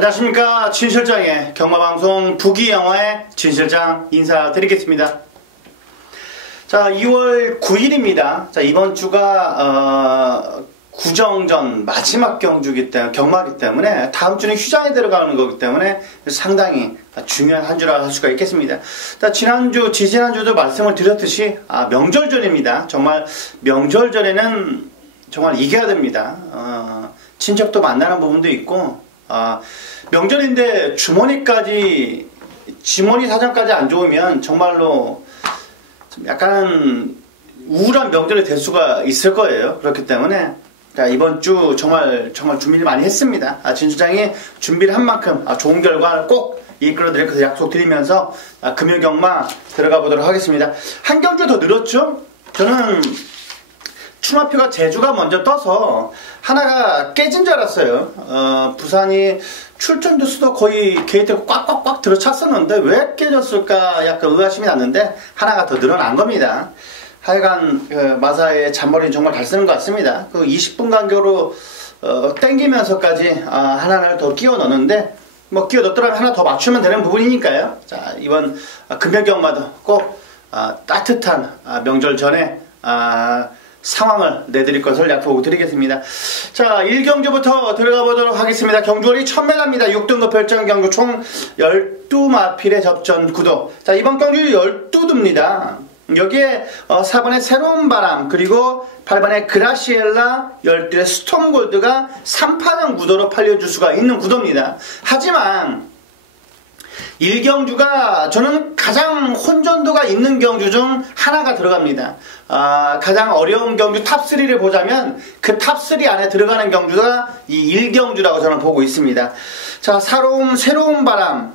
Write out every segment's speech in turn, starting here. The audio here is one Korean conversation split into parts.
안녕하십니까. 진실장의 경마방송 부기영화의 진실장 인사드리겠습니다. 자, 2월 9일입니다. 자, 이번 주가 구정전 마지막 경주기 때문에 경마기 때문에 다음 주는 휴장에 들어가는 거기 때문에 상당히 중요한 한 주라 할 수가 있겠습니다. 자, 지지난주도 말씀을 드렸듯이 명절전입니다. 정말 명절전에는 정말 이겨야 됩니다. 친척도 만나는 부분도 있고 명절인데 지머니 사정까지 안 좋으면 정말로 좀 약간 우울한 명절이 될 수가 있을 거예요. 그렇기 때문에 이번 주 정말 준비를 많이 했습니다. 진주장이 준비를 한 만큼 좋은 결과를 꼭 이끌어드릴 것을 약속드리면서 금요 경마 들어가 보도록 하겠습니다. 한 경주 더 늘었죠? 저는 추마표가 제주가 먼저 떠서 하나가 깨진 줄 알았어요. 부산이 출전 주수도 거의 게이트 꽉꽉꽉 들어찼었는데 왜 깨졌을까 약간 의아심이 났는데 하나가 더 늘어난 겁니다. 하여간 마사의 잔머리는 정말 잘 쓰는 것 같습니다. 20분 간격으로 땡기면서까지 하나를 더 끼워 넣는데 끼워 넣더라면 하나 더 맞추면 되는 부분이니까요. 자, 이번 금요 경마도 꼭 따뜻한 명절 전에 상황을 내드릴 것을 약속을 드리겠습니다. 자, 1경주부터 들어가 보도록 하겠습니다. 경주월이 1000m입니다. 6등급 별정 경주 총 12마필의 접전 구도. 자, 이번 경주 12두입니다. 여기에 4번의 새로운 바람, 그리고 8번의 그라시엘라, 12의 스톰골드가 3파전 구도로 팔려줄 수가 있는 구도입니다. 하지만 1경주가 저는 가장 혼전도가 있는 경주 중 하나가 들어갑니다. 가장 어려운 경주 탑3를 보자면 그 탑3 안에 들어가는 경주가 이 1경주라고 저는 보고 있습니다. 자, 새로운 바람.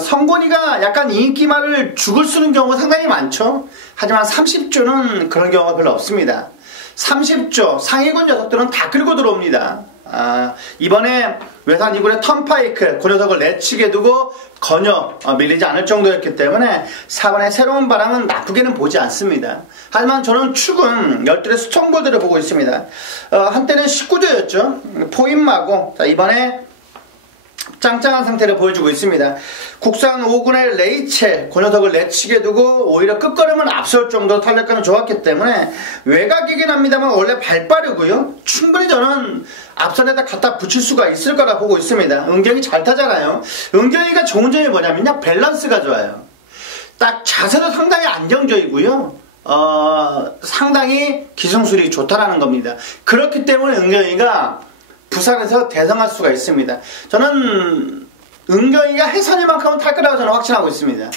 성곤이가 약간 인기말을 죽을 쓰는 경우가 상당히 많죠. 하지만 30조는 그런 경우가 별로 없습니다. 30조 상위군 녀석들은 다 끌고 들어옵니다. 이번에 외산 2군의 턴파이크 그 녀석을 내치게 두고 전혀 밀리지 않을 정도였기 때문에 4번의 새로운 바람은 나쁘게는 보지 않습니다. 하지만 저는 축은 12의 스톰골드를 보고 있습니다. 한때는 19조였죠. 포인마고 이번에 짱짱한 상태를 보여주고 있습니다. 국산 5군의 레이첼 그 녀석을 내치게 두고 오히려 끝걸음은 앞설 정도로 탄력감이 좋았기 때문에 외곽이긴 합니다만 원래 발 빠르고요. 충분히 저는 앞선에다 갖다 붙일 수가 있을 거라 보고 있습니다. 은경이 잘 타잖아요. 은경이가 좋은 점이 뭐냐면요, 밸런스가 좋아요. 딱 자세도 상당히 안정적이고요. 상당히 기승술이 좋다라는 겁니다. 그렇기 때문에 은경이가 부산에서 대성할 수가 있습니다. 저는 은경이가 해선이만큼은 탈 거라고 저는 확신하고 있습니다.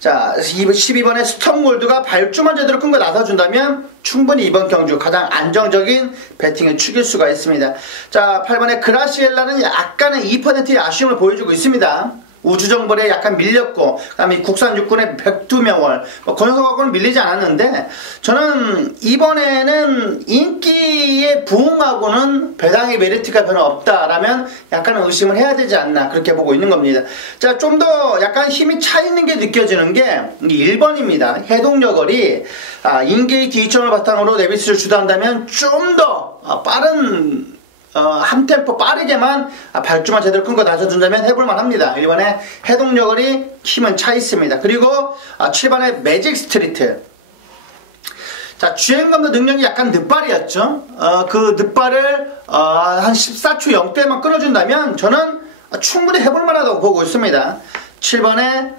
자, 12번의 스톰골드가 발주만 제대로 끈 거 나서준다면 충분히 이번 경주 가장 안정적인 배팅을 축일 수가 있습니다. 자, 8번의 그라시엘라는 약간의 2%의 아쉬움을 보여주고 있습니다. 우주정벌에 약간 밀렸고, 그 다음에 국산 육군의 백두명월, 그 녀석하고는 밀리지 않았는데, 저는 이번에는 인기에 부응하고는 배당의 메리트가 별로 없다라면 약간 의심을 해야 되지 않나, 그렇게 보고 있는 겁니다. 자, 좀 더 약간 힘이 차 있는 게 느껴지는 게 1번입니다. 해동여걸이 인게이트 2점을 바탕으로 네비스를 주도한다면 좀 더 빠른 한 템포 빠르게만 발주만 제대로 큰 거 나서준다면 해볼만 합니다. 1번에 해동여걸이 힘은 차 있습니다. 그리고 7번에 매직 스트리트. 자, 주행감도 능력이 약간 늦발이었죠. 그 늦발을 한 14초 0대만 끊어준다면 저는 충분히 해볼만 하다고 보고 있습니다. 7번에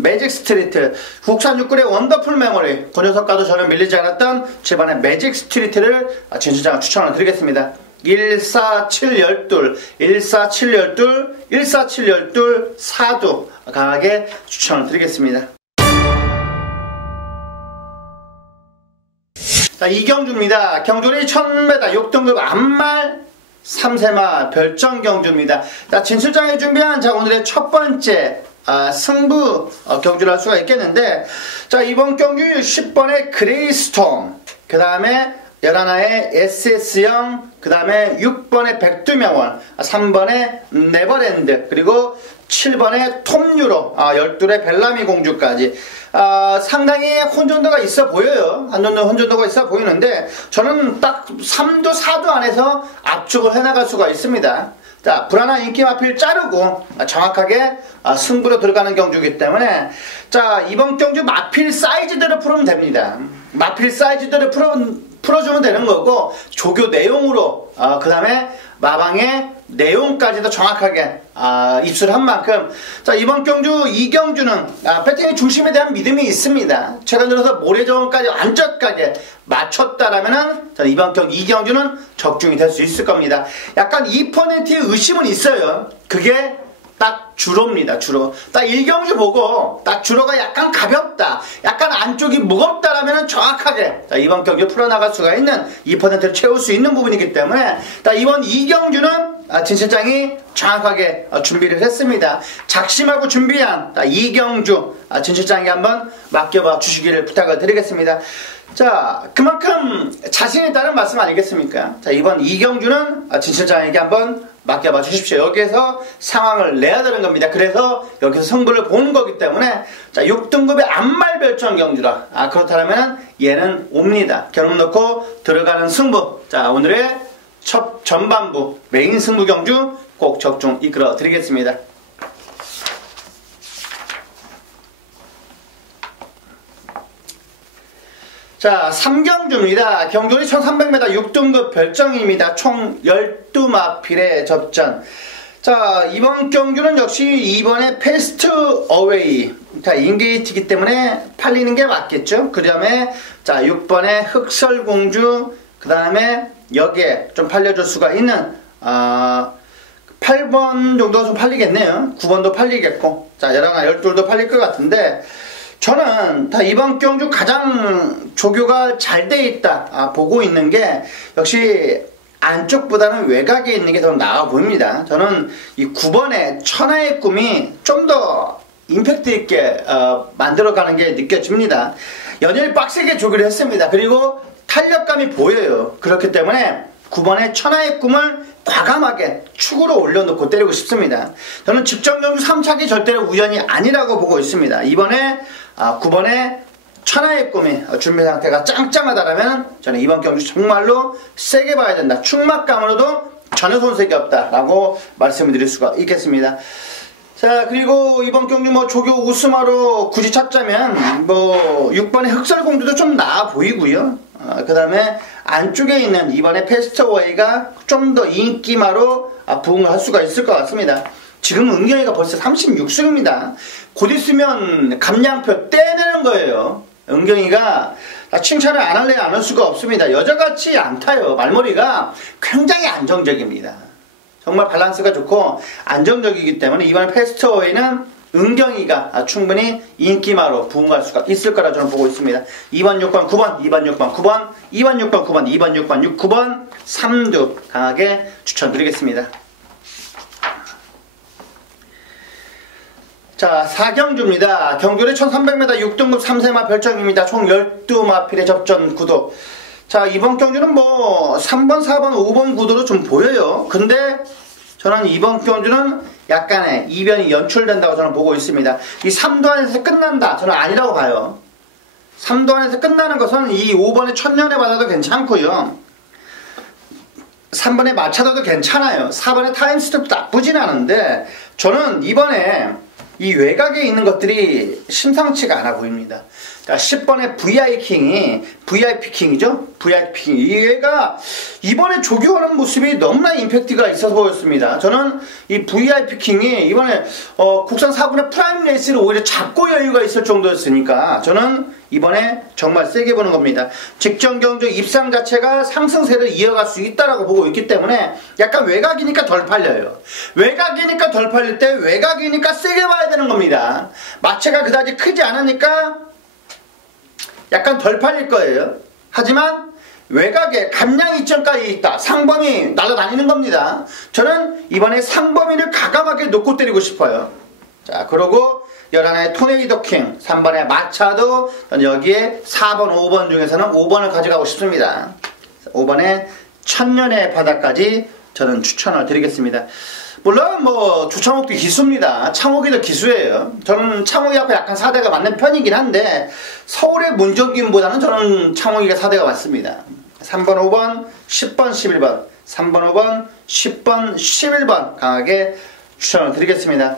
매직 스트리트, 국산 육군의 원더풀 메모리, 그 녀석과도 저는 밀리지 않았던 7번의 매직 스트리트를 진수장을 추천을 드리겠습니다. 14712, 14712, 14712, 4두 강하게 추천을 드리겠습니다. 자, 이경주입니다. 경주리 1000m 6등급 암말 3세마 별정 경주입니다. 자, 진술장에 준비한 오늘의 첫 번째 승부 경주를 할 수가 있겠는데, 자, 이번 경주 10번의 그레이스톰, 그 다음에 11의 SS형, 그 다음에 6번의 백두명월, 3번의 네버랜드, 그리고 7번의 톱유로, 12의 벨라미 공주까지 상당히 혼전도가 있어 보여요. 혼전도가 있어 보이는데 저는 딱 3도 4도 안에서 압축을 해나갈 수가 있습니다. 자, 불안한 인기 마필 자르고 정확하게 승부로 들어가는 경주이기 때문에 자, 이번 경주 마필 사이즈대로 풀으면 됩니다. 마필 사이즈대로 풀어주면 되는 거고 조교 내용으로 그 다음에 마방의 내용까지도 정확하게 입수를 한 만큼 자, 이번 경주 이경주는 배팅의 중심에 대한 믿음이 있습니다. 최근 들어서 모래정원까지 완벽하게 맞췄다라면은 이번 경주 이경주는 적중이 될 수 있을 겁니다. 약간 2%의 의심은 있어요. 그게 딱 주로입니다. 주로. 딱 일경주 보고 딱 주로가 약간 가볍다, 약간 안쪽이 무겁다라면 정확하게 이번 경주 풀어나갈 수가 있는 2%를 채울 수 있는 부분이기 때문에 이번 이경주는 진 실장이 정확하게 준비를 했습니다. 작심하고 준비한 이경주 진 실장이 한번 맡겨봐 주시기를 부탁을 드리겠습니다. 자, 그만큼 자신 있다는 말씀 아니겠습니까? 자, 이번 이경주는 진 실장에게 한번 맡겨봐 주십시오. 여기에서 상황을 내야 되는 겁니다. 그래서 여기서 승부를 보는 거기 때문에 자, 6등급의 안말 별정 경주라. 그렇다면 얘는 옵니다. 결혼 넣고 들어가는 승부. 자, 오늘의 첫 전반부 메인 승부 경주 꼭 적중 이끌어 드리겠습니다. 자, 3경주입니다. 경주는 1300m 6등급 별정입니다. 총 12마필의 접전. 자, 이번 경주는 역시 이번에 패스트 어웨이. 자, 인게이트이기 때문에 팔리는 게 맞겠죠. 그 다음에 자, 6번의 흑설공주. 그 다음에 여기에 좀 팔려줄 수가 있는 8번 정도 좀 팔리겠네요. 9번도 팔리겠고. 자, 11, 12도 팔릴 것 같은데 저는 다 이번 경주 가장 조교가 잘 돼 있다 보고 있는 게 역시 안쪽보다는 외곽에 있는 게 더 나아 보입니다. 저는 이 9번의 천하의 꿈이 좀 더 임팩트 있게 만들어가는 게 느껴집니다. 연일 빡세게 조교를 했습니다. 그리고 탄력감이 보여요. 그렇기 때문에 9번의 천하의 꿈을 과감하게 축으로 올려놓고 때리고 싶습니다. 저는 직전경주 3차기 절대로 우연이 아니라고 보고 있습니다. 이번에 9번의 천하의 꿈이 준비 상태가 짱짱하다라면 저는 이번 경주 정말로 세게 봐야 된다. 축막감으로도 전혀 손색이 없다라고 말씀을 드릴 수가 있겠습니다. 자, 그리고 이번 경주 조교 우스마로 굳이 찾자면 6번의 흑설공주도 좀 나아 보이고요. 그 다음에 안쪽에 있는 이번에 패스트웨이가 좀 더 인기마로 부응을 할 수가 있을 것 같습니다. 지금 은경이가 벌써 36승입니다. 곧 있으면 감량표 떼내는 거예요. 은경이가 칭찬을 안 할래 안 할 수가 없습니다. 여자같이 않다요. 말머리가 굉장히 안정적입니다. 정말 밸런스가 좋고 안정적이기 때문에 이번 패스트웨이는 은경이가 충분히 인기마로 부응할 수가 있을 거라 저는 보고 있습니다. 2번, 6번, 9번, 2번, 6번, 9번, 2번, 6번, 9번, 2번, 6번, 6, 9번, 3두 강하게 추천드리겠습니다. 자, 4경주입니다. 경주는 1300m 6등급 3세마 별정입니다. 총 12마필의 접전 구도. 자, 이번 경주는 3번, 4번, 5번 구도로 좀 보여요. 근데 저는 이번 경주는 약간의 이변이 연출된다고 저는 보고 있습니다. 이 3도 안에서 끝난다. 저는 아니라고 봐요. 3도 안에서 끝나는 것은 이 5번의 천년의 바다도 괜찮고요. 3번의 마차도도 괜찮아요. 4번의 타임스톱도 나쁘진 않은데 저는 이번에 이 외곽에 있는 것들이 심상치가 않아 보입니다. 그러니까 10번의 VIP 킹이죠? VIP 킹. 얘가 이번에 조교하는 모습이 너무나 임팩트가 있어서 보였습니다. 저는 이 VIP 킹이 이번에 국산 4분의 프라임 레이스를 오히려 잡고 여유가 있을 정도였으니까 저는 이번에 정말 세게 보는 겁니다. 직전 경주 입상 자체가 상승세를 이어갈 수 있다라고 보고 있기 때문에 약간 외곽이니까 덜 팔려요. 외곽이니까 덜 팔릴 때 외곽이니까 세게 봐야 되는 겁니다. 마체가 그다지 크지 않으니까 약간 덜 팔릴 거예요. 하지만 외곽에 감량 이점까지 있다. 상범이 날아다니는 겁니다. 저는 이번에 상범이를 가감하게 놓고 때리고 싶어요. 자, 그러고 11번의 토네이도 킹, 3번의 마차도 여기에 4번, 5번 중에서는 5번을 가져가고 싶습니다. 5번의 천년의 바다까지 저는 추천을 드리겠습니다. 물론 조창욱도 기수입니다. 창욱이도 기수예요. 저는 창욱이 앞에 약간 4대가 맞는 편이긴 한데 서울의 문정균보다는 저는 창욱이가 4대가 맞습니다. 3번, 5번, 10번, 11번, 3번, 5번, 10번, 11번 강하게 추천을 드리겠습니다.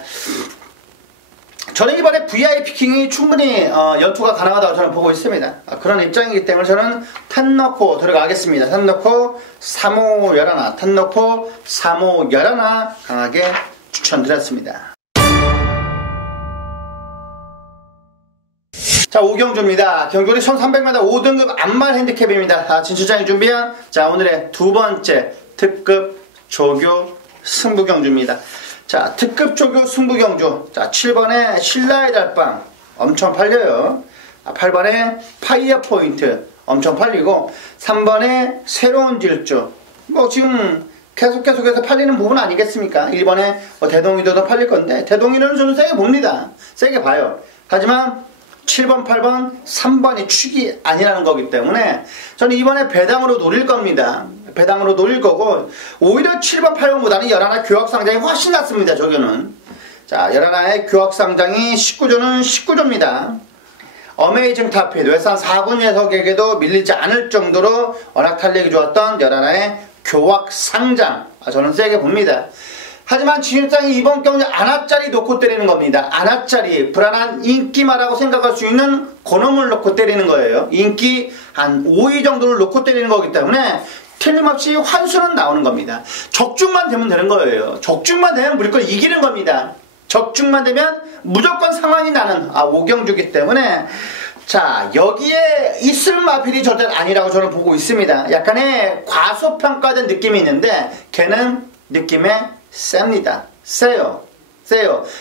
저는 이번에 VIP 킹이 충분히 연투가 가능하다고 저는 보고 있습니다. 그런 입장이기 때문에 저는 탄 넣고 들어가겠습니다. 탄 넣고 3호 열하나, 탄 넣고 3호 열하나 강하게 추천드렸습니다. 자, 오경주입니다. 경주리 1300m 5등급 암말 핸디캡입니다. 진출장이 준비한 오늘의 두 번째 특급 조교 승부경주입니다. 자, 특급 조교 승부경주. 자, 7번에 신라의 달빵 엄청 팔려요. 8번에 파이어 포인트 엄청 팔리고, 3번에 새로운 질주. 뭐 지금 계속해서 팔리는 부분 아니겠습니까? 1번에 대동이도 팔릴 건데, 대동이는 저는 세게 봅니다. 세게 봐요. 하지만 7번, 8번, 3번이 축이 아니라는 거기 때문에 저는 이번에 배당으로 노릴 겁니다. 배당으로 노릴 거고, 오히려 7번, 8번보다는 열하나 교학상장이 훨씬 낫습니다. 저기는. 자, 열하나의 교학상장이 19조는 19조입니다. 어메이징 타핏, 외산 4군 녀석에게도 밀리지 않을 정도로 워낙 탄력이 좋았던 열하나의 교학상장. 저는 세게 봅니다. 하지만 진입장이 이번 경기 안압짜리 놓고 때리는 겁니다. 안압짜리, 불안한 인기마라고 생각할 수 있는 그놈을 놓고 때리는 거예요. 인기 한 5위 정도를 놓고 때리는 거기 때문에 틀림없이 환수는 나오는 겁니다. 적중만 되면 되는 거예요. 적중만 되면 무조건 이기는 겁니다. 적중만 되면 무조건 상황이 나는 오경주기 때문에, 자, 여기에 있을 마필이 절대 아니라고 저는 보고 있습니다. 약간의 과소평가된 느낌이 있는데 걔는 느낌에 셉니다. 세요.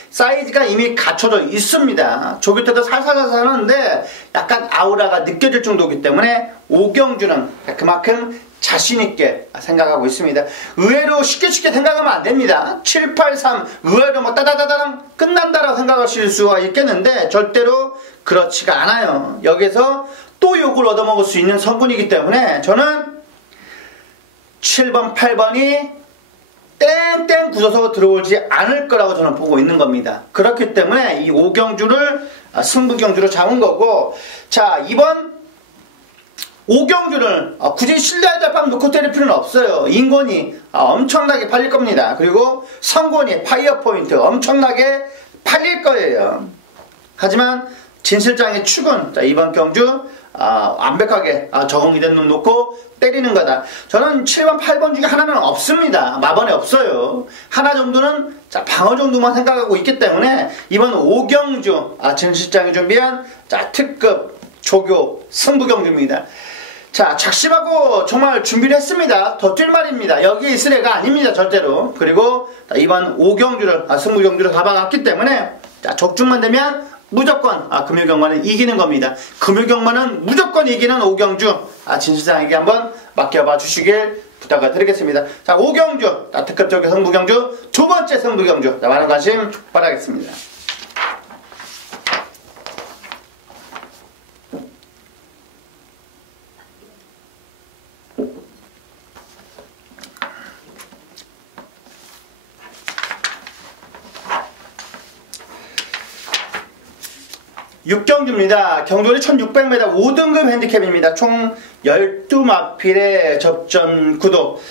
사이즈가 이미 갖춰져 있습니다. 조교 때도 살살살살 하는데 약간 아우라가 느껴질 정도이기 때문에 오경주는 그만큼 자신있게 생각하고 있습니다. 의외로 쉽게 생각하면 안 됩니다. 7, 8, 3 의외로 뭐 따다다다랑 끝난다라고 생각하실 수가 있겠는데 절대로 그렇지가 않아요. 여기서 또 욕을 얻어먹을 수 있는 성분이기 때문에 저는 7번, 8번이 땡땡 굳어서 들어오지 않을 거라고 저는 보고 있는 겁니다. 그렇기 때문에 이 오경주를 승부경주로 잡은 거고, 자, 이번 오경주를 굳이 신라의 달빵 놓고 때릴 필요는 없어요. 인권이 엄청나게 팔릴 겁니다. 그리고 성권이 파이어 포인트 엄청나게 팔릴 거예요. 하지만 진실장의 축은 이번 경주 완벽하게 적응이 된 놈 놓고 때리는 거다. 저는 7번, 8번 중에 하나는 없습니다. 마번에 없어요. 하나 정도는 방어 정도만 생각하고 있기 때문에 이번 오경주 진실장이 준비한 특급 조교 승부경주입니다. 자, 작심하고 정말 준비를 했습니다. 더 뛸 말입니다. 여기에 있을 애가 아닙니다. 절대로. 그리고 이번 오경주를 승부경주를 잡아갔기 때문에 적중만 되면 무조건 금요경마는 이기는 겁니다. 금요경마는 무조건 이기는 오경주 진실장에게 한번 맡겨봐 주시길 부탁을 드리겠습니다. 자, 오경주 특급 조교 승부경주 두 번째 승부경주, 많은 관심 바라겠습니다. 육경주입니다. 경주리 1600m 5등급 핸디캡입니다. 총 12마필의 접전 구도.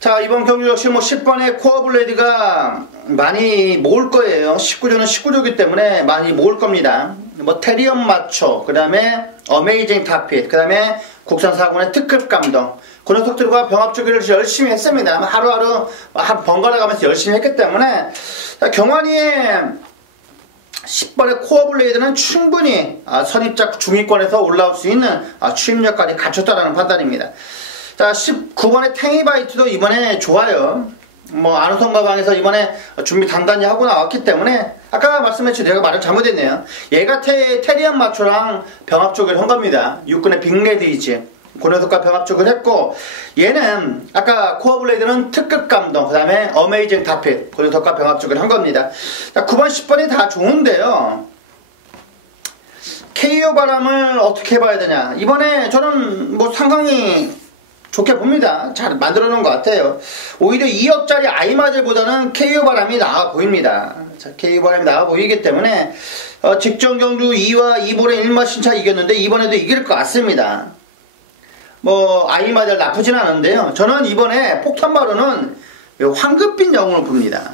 자, 이번 경주 역시 10번의 코어 블레이드가 많이 모을 거예요. 19조는 19조이기 때문에 많이 모을 겁니다. 테리엄 마초, 그 다음에 어메이징 타핏, 그 다음에 국산 4군의 특급 감동, 그 녀석들과 병합주기를 열심히 했습니다. 하루하루 번갈아 가면서 열심히 했기 때문에 경환이의 10번의 코어 블레이드는 충분히 선입자 중위권에서 올라올 수 있는 추임력까지 갖췄다라는 판단입니다. 자, 19번의 탱이바이트도 이번에 좋아요. 안우성 가방에서 이번에 준비 단단히 하고 나왔기 때문에 아까 말씀했죠. 내가 말을 잘못했네요. 얘가 테리엄 마초랑 병합조기를 한 겁니다. 육군의 빅레디즈 그 녀석과 병합조기를 했고, 얘는 아까 코어 블레이드는 특급 감동, 그 다음에 어메이징 타핏 그 녀석과 병합조기를 한 겁니다. 자, 9번 10번이 다 좋은데요, KO 바람을 어떻게 봐야 되냐. 이번에 저는 상당히 좋게 봅니다. 잘 만들어 놓은 것 같아요. 오히려 2억짜리 아이마젤보다는 KO 바람이 나아 보입니다. 자, KO 바람이 나아 보이기 때문에 직전 경주 2와 2볼에 1마 신차 이겼는데 이번에도 이길 것 같습니다. 아이마젤 나쁘진 않은데요, 저는 이번에 폭탄바로는 황금빛 영웅을 봅니다.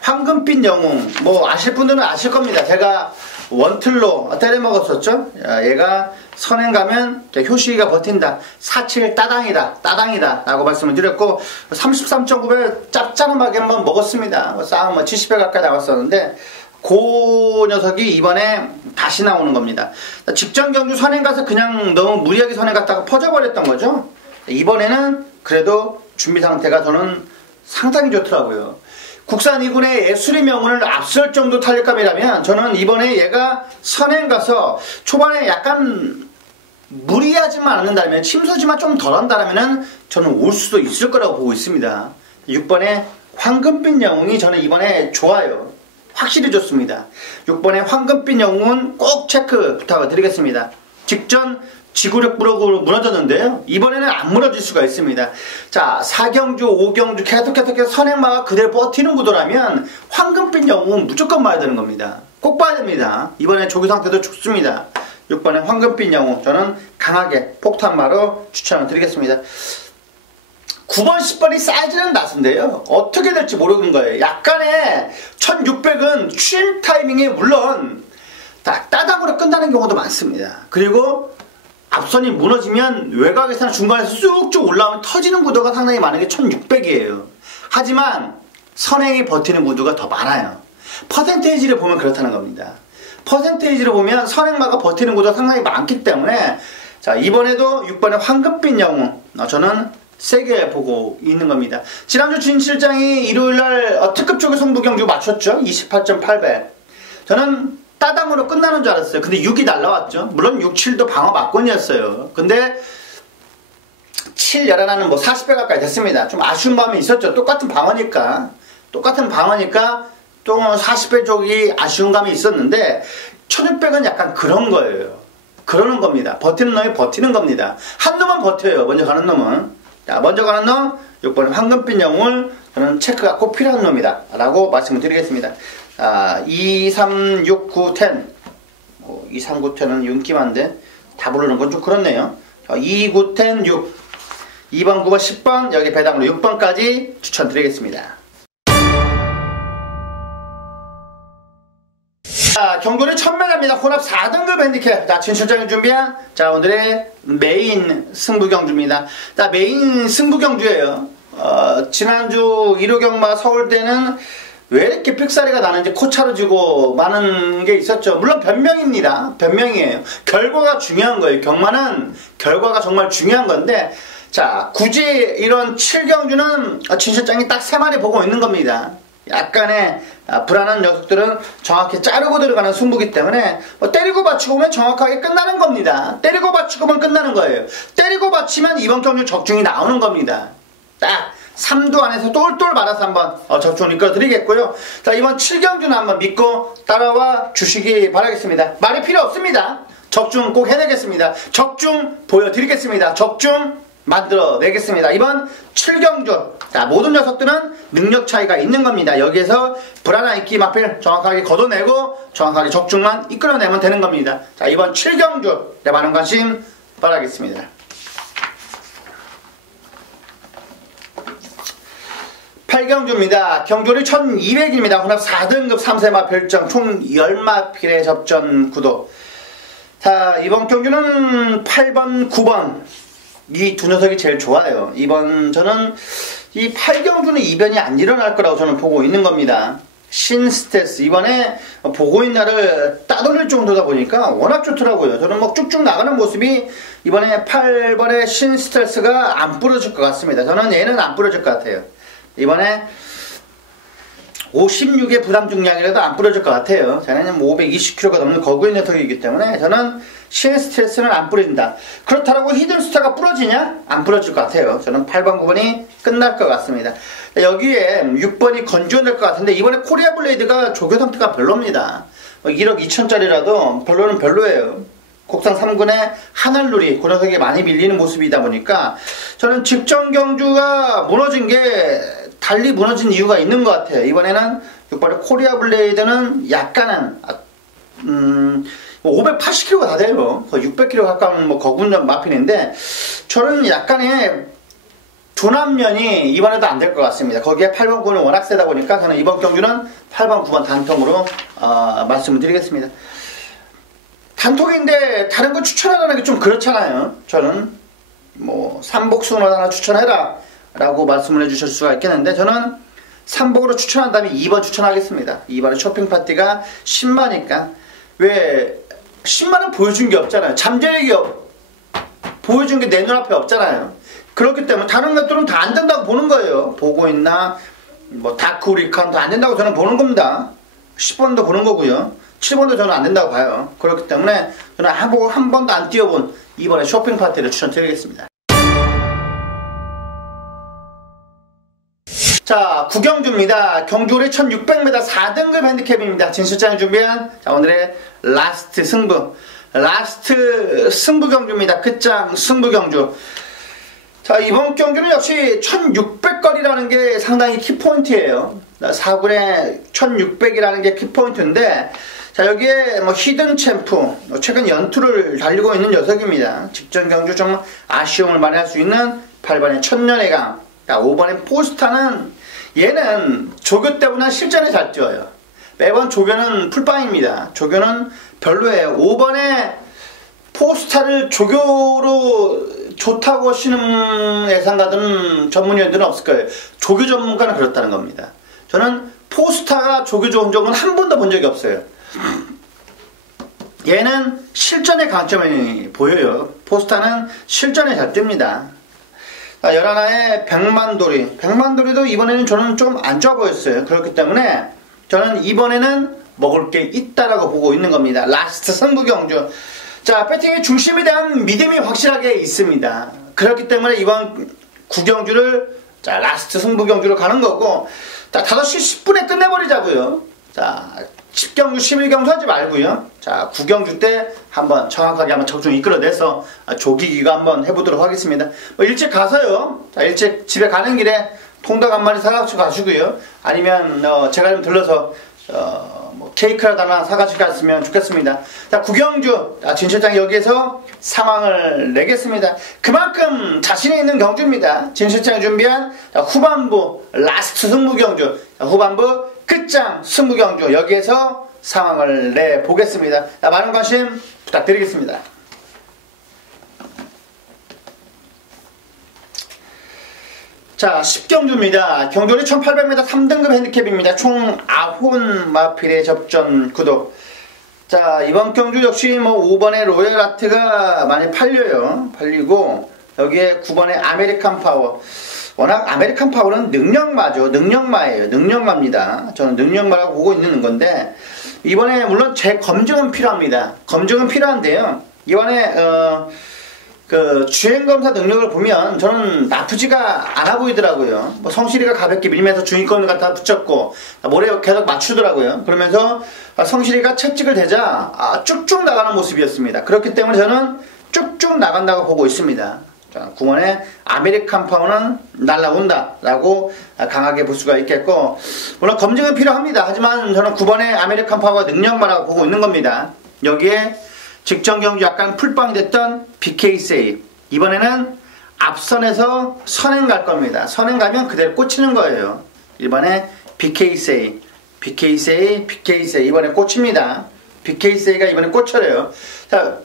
황금빛 영웅, 뭐 아실 분들은 아실 겁니다. 제가 원틀로 때려먹었었죠. 얘가 선행 가면 효시기가 버틴다. 47 따당이다 라고 말씀을 드렸고 33.9배 짭짤하게 한번 먹었습니다. 싹 70배 가까이 나왔었는데 그 녀석이 이번에 다시 나오는 겁니다. 직전 경주 선행 가서 그냥 너무 무리하게 선행 갔다가 퍼져버렸던 거죠. 이번에는 그래도 준비 상태가 저는 상당히 좋더라고요. 국산 2군의 예술의 명운을 앞설 정도 탄력감이라면 저는 이번에 얘가 선행 가서 초반에 약간 무리하지만 않는다면 침소지만 좀 덜한다면 저는 올 수도 있을 거라고 보고 있습니다. 6번의 황금빛 영웅이 저는 이번에 좋아요. 확실히 좋습니다. 6번의 황금빛 영웅은 꼭 체크 부탁드리겠습니다. 직전 지구력 브록으로 무너졌는데요. 이번에는 안 무너질 수가 있습니다. 자, 4경주, 5경주 계속해서 선행마가 그대로 버티는 구도라면 황금빛 영웅은 무조건 봐야 되는 겁니다. 꼭 봐야 됩니다. 이번에 조기 상태도 좋습니다. 6번의 황금빛 영웅 저는 강하게 폭탄마로 추천을 드리겠습니다. 9번, 10번이 사이즈는 낮은데요. 어떻게 될지 모르는 거예요. 약간의 1600은 취임 타이밍에 물론 따닥으로 끝나는 경우도 많습니다. 그리고 앞선이 무너지면 외곽에서나 중간에서 쑥쭉 올라오면 터지는 구도가 상당히 많은 게 1600이에요. 하지만 선행이 버티는 구도가 더 많아요. 퍼센테이지를 보면 그렇다는 겁니다. 퍼센테이지를 보면 선행마가 버티는 구도가 상당히 많기 때문에 자, 이번에도 6번의 황금빛 영웅 저는 세게 보고 있는 겁니다. 지난주 진 실장이 일요일날 특급 쪽의 성부경주 맞췄죠. 28.8배. 저는 따당으로 끝나는 줄 알았어요. 근데 6이 날라왔죠. 물론 6, 7도 방어 막권이었어요. 근데 7, 11은 뭐 40배 가까이 됐습니다. 좀 아쉬운 마음이 있었죠. 똑같은 방어니까 또 40배 쪽이 아쉬운 감이 있었는데 1600은 약간 그런 거예요. 그러는 겁니다. 버티는 놈이 버티는 겁니다. 한 놈은 버텨요. 먼저 가는 놈은. 자, 먼저 가는 놈 6번 황금빛 영웅을 저는 체크가 꼭 필요한 놈이다 라고 말씀을 드리겠습니다. 2, 3, 6, 9, 10 2, 3, 9, 10은 윤기만데 다 부르는 건 좀 그렇네요. 2, 9, 10, 6 2번, 9번, 10번 여기 배당으로 6번까지 추천드리겠습니다. 자, 경도는 1000m입니다. 혼합 4등급 핸디캡. 자, 진실장이 준비한 자, 오늘의 메인 승부경주입니다. 자, 메인 승부경주예요. 지난주 1호 경마 서울대는 왜 이렇게 삑사리가 나는지 코차로 지고 많은 게 있었죠. 물론 변명입니다. 변명이에요. 결과가 중요한 거예요. 경마는 결과가 정말 중요한 건데 자, 굳이 이런 7경주는 진 실장이 딱 3마리 보고 있는 겁니다. 약간의 불안한 녀석들은 정확히 자르고 들어가는 승부기 때문에 때리고 받치고 오면 정확하게 끝나는 겁니다. 때리고 받치고 오면 끝나는 거예요. 때리고 받치면 이번 경주 적중이 나오는 겁니다. 딱 3두 안에서 똘똘 말아서 한번 적중을 이끌어드리겠고요. 자, 이번 7경주는 한번 믿고 따라와 주시기 바라겠습니다. 말이 필요 없습니다. 적중 꼭 해내겠습니다. 적중 보여드리겠습니다. 적중 만들어내겠습니다. 이번 7경주 자, 모든 녀석들은 능력 차이가 있는 겁니다. 여기에서 불안한 입기 마필 정확하게 걷어내고 정확하게 적중만 이끌어내면 되는 겁니다. 자, 이번 7경주 많은 관심 바라겠습니다. 8경주입니다. 경주율이 1200입니다. 혼합 4등급 3세마 별정 총 10마필의 접전 구도. 자, 이번 경주는 8번, 9번 이 두 녀석이 제일 좋아요. 이번 저는 이 8경주는 이변이 안 일어날 거라고 저는 보고 있는 겁니다. 신스테스 이번에 보고 있는 날을 따돌릴 정도다 보니까 워낙 좋더라고요. 저는 뭐 쭉쭉 나가는 모습이 이번에 8번의 신스테스가 안 부러질 것 같습니다. 저는 얘는 안 부러질 것 같아요. 이번에 56의 부담 중량이라도 안 부러질 것 같아요. 저는 뭐 520kg가 넘는 거구의 녀석이기 때문에 저는 신스트레스는 안 부러진다. 그렇다고 히든스타가 부러지냐? 안 부러질 것 같아요. 저는 8번 9번이 끝날 것 같습니다. 여기에 6번이 건조될 것 같은데 이번에 코리아 블레이드가 조교 상태가 별로입니다. 1억 2천짜리라도 별로는 별로예요. 국상 3군의 하늘누리 그 녀석이 많이 밀리는 모습이다 보니까 저는 직전 경주가 무너진 게 달리 무너진 이유가 있는 것 같아요. 이번에는 6번의 코리아 블레이드는 약간은 580kg가 다 돼요. 거의 600kg 가까운 뭐 거군전 마핀인데 저는 약간의 조남면이 이번에도 안 될 것 같습니다. 거기에 8번, 9번이 워낙 세다 보니까 저는 이번 경주는 8번, 9번 단통으로 말씀을 드리겠습니다. 단통인데 다른 거 추천하라는 게 좀 그렇잖아요. 저는 뭐 삼복승을 하나 추천해라 라고 말씀을 해주실 수가 있겠는데, 저는 삼복으로 추천한다면 2번 추천하겠습니다. 2번은 쇼핑 파티가 10마니까 왜 10만원 보여준 게 없잖아요. 잠재력이 보여준 게 내 눈앞에 없잖아요. 그렇기 때문에 다른 것들은 다 안 된다고 보는 거예요. 보고 있나 뭐 다크 우리칸도 안 된다고 저는 보는 겁니다. 10번도 보는 거고요. 7번도 저는 안 된다고 봐요. 그렇기 때문에 저는 한 번도 안 뛰어본 이번에 쇼핑 파티를 추천드리겠습니다. 자, 구경주입니다. 경주리 1600m 4등급 핸디캡입니다. 진실장이 준비한 오늘의 라스트 승부 경주입니다. 끝장 승부 경주. 자, 이번 경주는 역시 1600거리라는 게 상당히 키포인트예요. 4군에 1600이라는 게 키포인트인데, 자, 여기에 뭐 히든 챔프, 최근 연투를 달리고 있는 녀석입니다. 직전 경주 정말 아쉬움을 많이 할 수 있는 8번의 천년의 강. 자, 5번의 포스타는 얘는 조교 때보다 실전에 잘 뛰어요. 매번 조교는 풀빵입니다. 조교는 별로예요. 5번에 포스타를 조교로 좋다고 하시는 예상가들은 전문위원들은 없을 거예요. 조교 전문가는 그렇다는 겁니다. 저는 포스타가 조교 좋은 적은 한 번도 본 적이 없어요. 얘는 실전의 강점이 보여요. 포스타는 실전에 잘 뜁니다. 11의 백만도리. 백만도리도 이번에는 저는 조금 안 좋아 보였어요. 그렇기 때문에 저는 이번에는 먹을 게 있다라고 보고 있는 겁니다. 라스트 승부 경주. 자, 배팅의 중심에 대한 믿음이 확실하게 있습니다. 그렇기 때문에 이번 구경주를 자, 라스트 승부 경주로 가는 거고, 자, 5시 10분에 끝내버리자고요. 자, 10경주, 11경주 하지 말고요. 자, 9경주 때 한번 정확하게 한번 적중 이끌어내서 조기기가 한번 해보도록 하겠습니다. 뭐 일찍 가서요. 자, 일찍 집에 가는 길에 통닭 한 마리 사가지고 가시고요. 아니면 제가 좀 들러서 뭐 케이크라도 하나 사가지고 갔으면 좋겠습니다. 자, 9경주 진 실장이 여기에서 상황을 내겠습니다. 그만큼 자신이 있는 경주입니다. 진 실장이 준비한 후반부 라스트 승부 경주, 후반부 끝장 승부 경주, 여기에서 상황을 내보겠습니다. 많은 관심 부탁드리겠습니다. 자, 10경주입니다. 경주리 1800m 3등급 핸디캡입니다. 총 9마필의 접전 구도. 자, 이번 경주 역시 뭐 5번의 로열 아트가 많이 팔리고, 여기에 9번의 아메리칸 파워. 워낙 아메리칸 파워는 능력마죠. 능력마예요. 능력마입니다. 저는 능력마라고 보고 있는 건데, 이번에 물론 제 검증은 필요합니다. 검증은 필요한데요. 이번에 주행검사 능력을 보면 저는 나쁘지가 않아 보이더라고요. 뭐 성실이가 가볍게 밀면서 중위권을 갖다 붙였고, 모래 계속 맞추더라고요. 그러면서 성실이가 채찍을 대자 쭉쭉 나가는 모습이었습니다. 그렇기 때문에 저는 쭉쭉 나간다고 보고 있습니다. 자, 9번의 아메리칸 파워는 날라온다 라고 강하게 볼 수가 있겠고, 물론 검증은 필요합니다. 하지만 저는 9번의 아메리칸 파워가 능력마라고 보고 있는 겁니다. 여기에 직전 경주 약간 풀빵이 됐던 BK세이, 이번에는 앞선에서 선행 갈 겁니다. 선행 가면 그대로 꽂히는 거예요. 1번에 BK세이 이번에 꽂힙니다. BK세이가 이번에 꽂혀요. 자,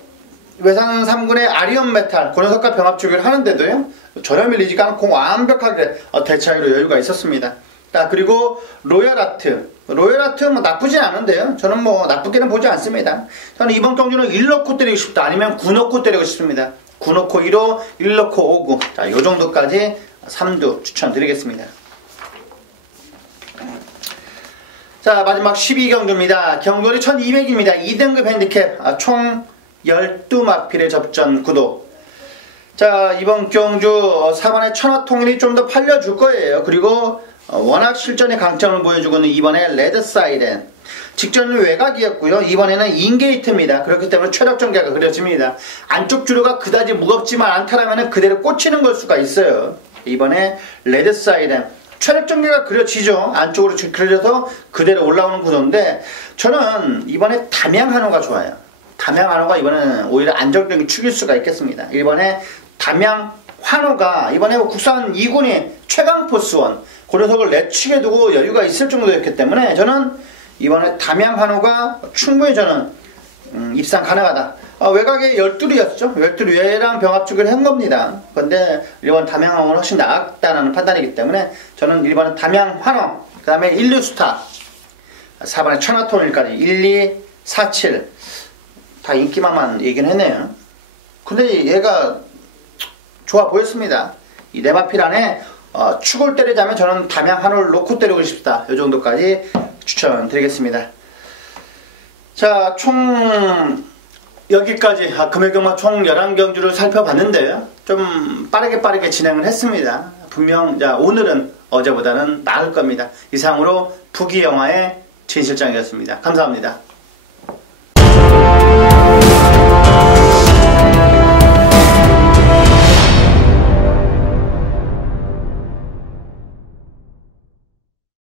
외산 3군의 아리온 메탈, 그 녀석과 병합 주기를 하는데도요, 전혀 밀리지가 않고 완벽하게 대차이로 여유가 있었습니다. 자, 그리고 로열 아트 뭐 나쁘진 않은데요. 저는 뭐 나쁘게는 보지 않습니다. 저는 이번 경주는 1 넣고 때리고 싶다, 아니면 9 넣고 때리고 싶습니다. 9 넣고 1호, 1 넣고 5구. 자, 요 정도까지 3두 추천드리겠습니다. 자, 마지막 12경주입니다. 경주리 1200입니다. 2등급 핸디캡, 총 12마필의 접전 구도. 자, 이번 경주 4번의 천하통일이 좀 더 팔려줄 거예요. 그리고 워낙 실전의 강점을 보여주고 있는 2번의 레드 사이렌. 직전은 외곽이었고요. 이번에는 인게이트입니다. 그렇기 때문에 최력 전개가 그려집니다. 안쪽 주류가 그다지 무겁지만 않다라면 그대로 꽂히는 걸 수가 있어요. 이번에 레드 사이렌. 최력 전개가 그려지죠. 안쪽으로 그려져서 그대로 올라오는 구도인데, 저는 이번에 담양 한호가 좋아요. 담양 한호가 이번에는 오히려 안정적인 축일 수가 있겠습니다. 1번에 담양 환호가 이번에 국산 2군이 최강포스원 고려석을 내치게 두고 여유가 있을 정도였기 때문에 저는 이번에 담양 환호가 충분히 저는 입상 가능하다. 외곽에 열두리였죠. 열두리랑 병합축을 한 겁니다. 그런데 이번 담양 환호는 훨씬 낫다는 판단이기 때문에 저는 1번은 담양 환호, 그 다음에 1, 2스타, 4번에 천하통일까지 1, 2, 4, 7 다 인기만만 얘기는 했네요. 근데 얘가 좋아 보였습니다. 이 네마필 안에 축을 때리자면 저는 담양 환호를 놓고 때리고 싶다. 이 정도까지 추천드리겠습니다. 자, 총 여기까지 금일경마 총 11경주를 살펴봤는데요. 좀 빠르게 진행을 했습니다. 분명 오늘은 어제보다는 나을 겁니다. 이상으로 부기영화의 진실장이었습니다. 감사합니다.